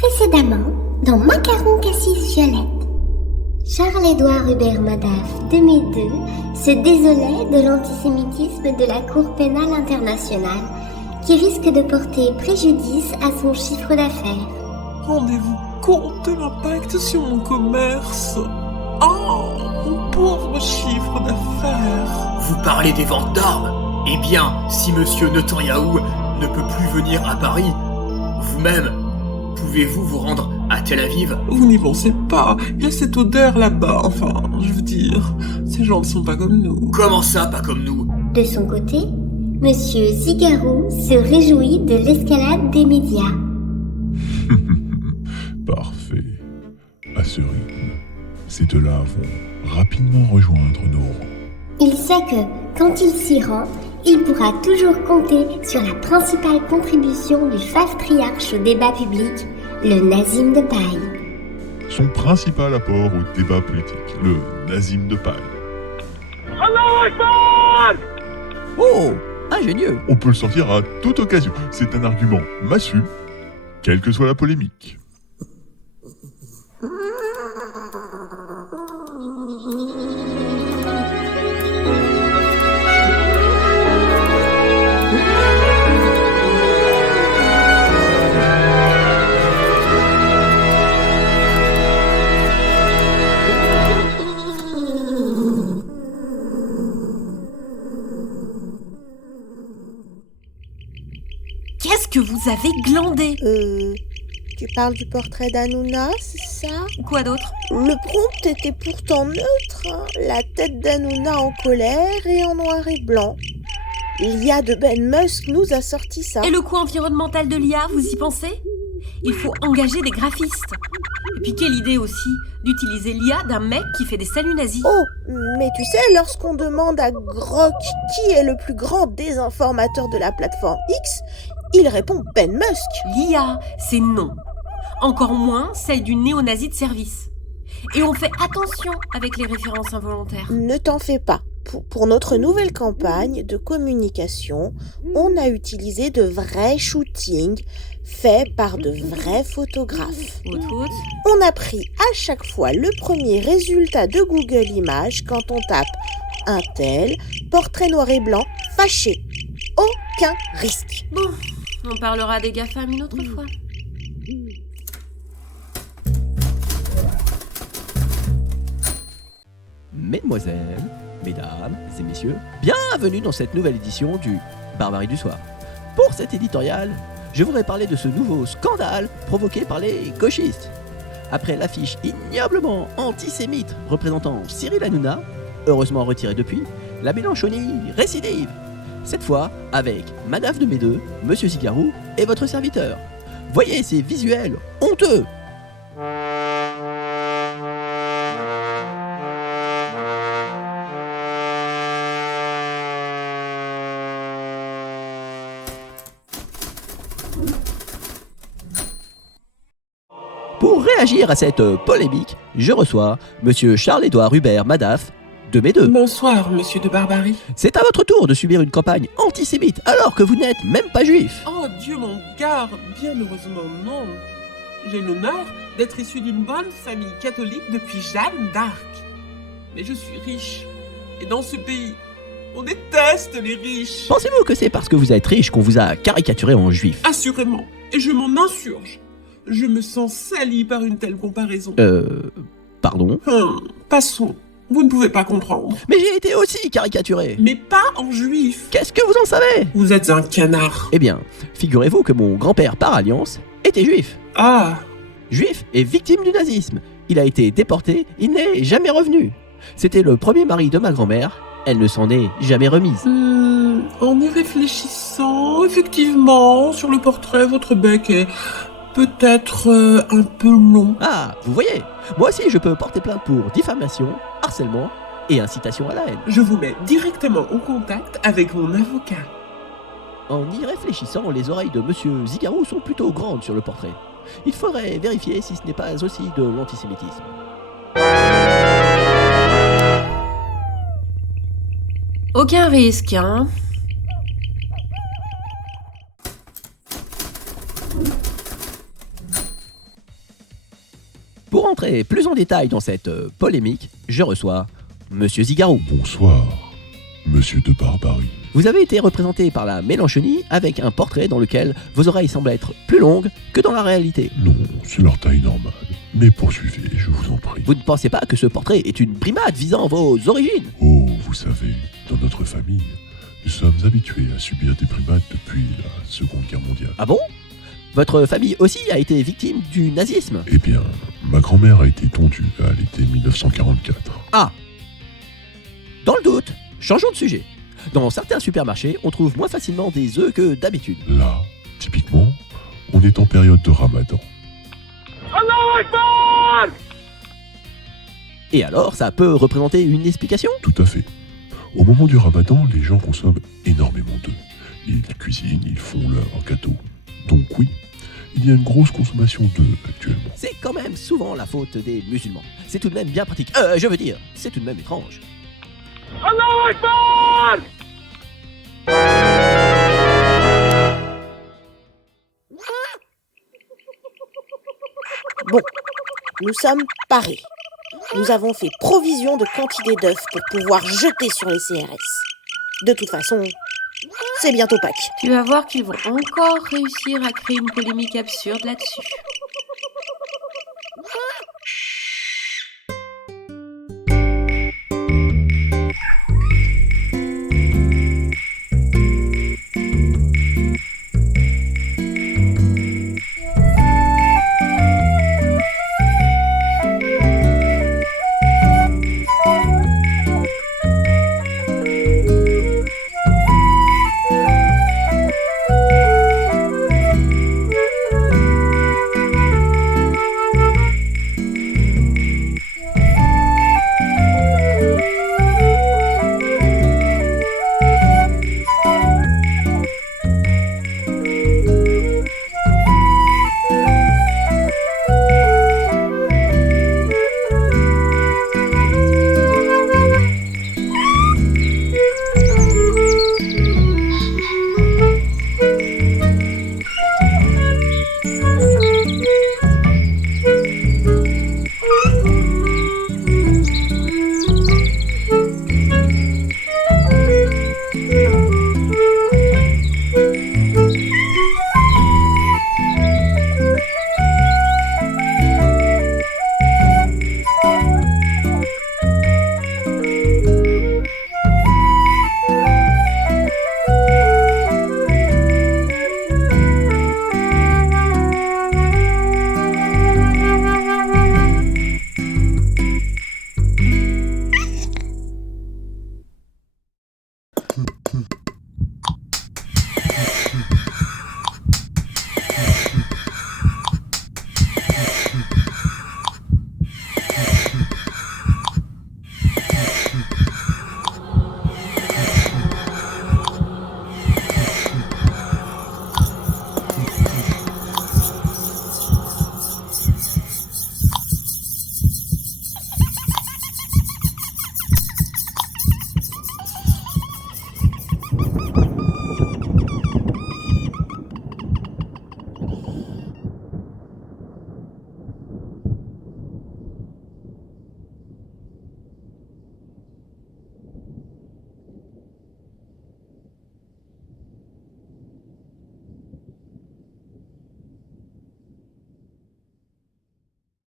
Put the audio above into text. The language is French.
Précédemment, dans Macaron Cassis Violette. Charles-Édouard Hubert Madaf, de Médeux, se désolait de l'antisémitisme de la Cour pénale internationale, qui risque de porter préjudice à son chiffre d'affaires. Rendez-vous compte de l'impact sur mon commerce. Oh, mon pauvre chiffre d'affaires. Vous parlez des ventes d'armes? Eh bien, si monsieur Netanyahou ne peut plus venir à Paris, vous-même, pouvez-vous vous rendre à Tel Aviv? Vous n'y pensez pas, il y a cette odeur là-bas, enfin, je veux dire, ces gens ne sont pas comme nous. Comment ça, pas comme nous? De son côté, Monsieur Zigarou se réjouit de l'escalade des médias. Parfait. À ce rythme, ces deux-là vont rapidement rejoindre nos rangs. Il sait que, quand il s'y rend, il pourra toujours compter sur la principale contribution du patriarche au débat public, le Nazim de paille. Son principal apport au débat politique, le Nazim de paille. Oh, ingénieux. On peut le sortir à toute occasion. C'est un argument massu, quelle que soit la polémique. Qu'est-ce que vous avez glandé? Tu parles du portrait d'Hanouna, c'est ça? Quoi d'autre? Le prompt était pourtant neutre, hein. La tête d'Hanouna en colère et en noir et blanc. L'IA de Ben Musk nous a sorti ça. Et le coût environnemental de l'IA, vous y pensez? Il faut engager des graphistes. Et puis quelle idée aussi d'utiliser l'IA d'un mec qui fait des saluts nazis. Oh, mais tu sais, lorsqu'on demande à Grok qui est le plus grand désinformateur de la plateforme X, il répond Ben Musk. L'IA, c'est non. Encore moins celle du néo-nazi de service. Et on fait attention avec les références involontaires. Ne t'en fais pas. Pour notre nouvelle campagne de communication, on a utilisé de vrais shootings faits par de vrais photographes. On a pris à chaque fois le premier résultat de Google Images quand on tape un tel, portrait noir et blanc, fâché. Aucun risque. Bon, on parlera des GAFAM une autre fois. Mesdemoiselles, mesdames et messieurs, bienvenue dans cette nouvelle édition du Barbarie du Soir. Pour cet éditorial, je voudrais parler de ce nouveau scandale provoqué par les gauchistes. Après l'affiche ignoblement antisémite représentant Cyril Hanouna, heureusement retirée depuis, la Mélenchonie récidive. Cette fois avec Madaf de Médeux, Monsieur Zigarou et votre serviteur. Voyez ces visuels honteux. Pour réagir à cette polémique, je reçois Monsieur Charles-Édouard Hubert Madaf de Médeux. Bonsoir, monsieur de Barbarie. C'est à votre tour de subir une campagne antisémite alors que vous n'êtes même pas juif. Oh Dieu m'en garde, bien heureusement non. J'ai l'honneur d'être issu d'une bonne famille catholique depuis Jeanne d'Arc. Mais je suis riche. Et dans ce pays, on déteste les riches. Pensez-vous que c'est parce que vous êtes riche qu'on vous a caricaturé en juif? Assurément. Et je m'en insurge. Je me sens sali par une telle comparaison. Pardon? Passons. Vous ne pouvez pas comprendre. Mais j'ai été aussi caricaturé. Mais pas en juif. Qu'est-ce que vous en savez? Vous êtes un canard. Eh bien, figurez-vous que mon grand-père par alliance était juif. Ah. Juif et victime du nazisme. Il a été déporté, il n'est jamais revenu. C'était le premier mari de ma grand-mère, elle ne s'en est jamais remise. En y réfléchissant, effectivement, sur le portrait, votre bec est peut-être un peu long. Ah, vous voyez, moi aussi je peux porter plainte pour diffamation, harcèlement et incitation à la haine. Je vous mets directement en contact avec mon avocat. En y réfléchissant, les oreilles de Monsieur Zigarou sont plutôt grandes sur le portrait. Il faudrait vérifier si ce n'est pas aussi de l'antisémitisme. Aucun risque, hein? Pour entrer plus en détail dans cette polémique, je reçois Monsieur Zigarou. Bonsoir, monsieur de Barbarie. Vous avez été représenté par la Mélenchonie avec un portrait dans lequel vos oreilles semblent être plus longues que dans la réalité. Non, c'est leur taille normale. Mais poursuivez, je vous en prie. Vous ne pensez pas que ce portrait est une brimade visant vos origines? Oh, vous savez, dans notre famille, nous sommes habitués à subir des brimades depuis la Seconde Guerre mondiale. Ah bon? Votre famille aussi a été victime du nazisme? Eh bien, ma grand-mère a été tondue à l'été 1944. Ah! Dans le doute, changeons de sujet. Dans certains supermarchés, on trouve moins facilement des œufs que d'habitude. Là, typiquement, on est en période de Ramadan. Et alors, ça peut représenter une explication? Tout à fait. Au moment du Ramadan, les gens consomment énormément d'œufs. Ils cuisinent, ils font leurs gâteaux. Donc oui, il y a une grosse consommation d'œufs actuellement. C'est quand même souvent la faute des musulmans. C'est tout de même bien pratique. Je veux dire, c'est tout de même étrange. Bon, nous sommes parés. Nous avons fait provision de quantité d'œufs pour pouvoir jeter sur les CRS. De toute façon, c'est bientôt Pâques. Tu vas voir qu'ils vont encore réussir à créer une polémique absurde là-dessus.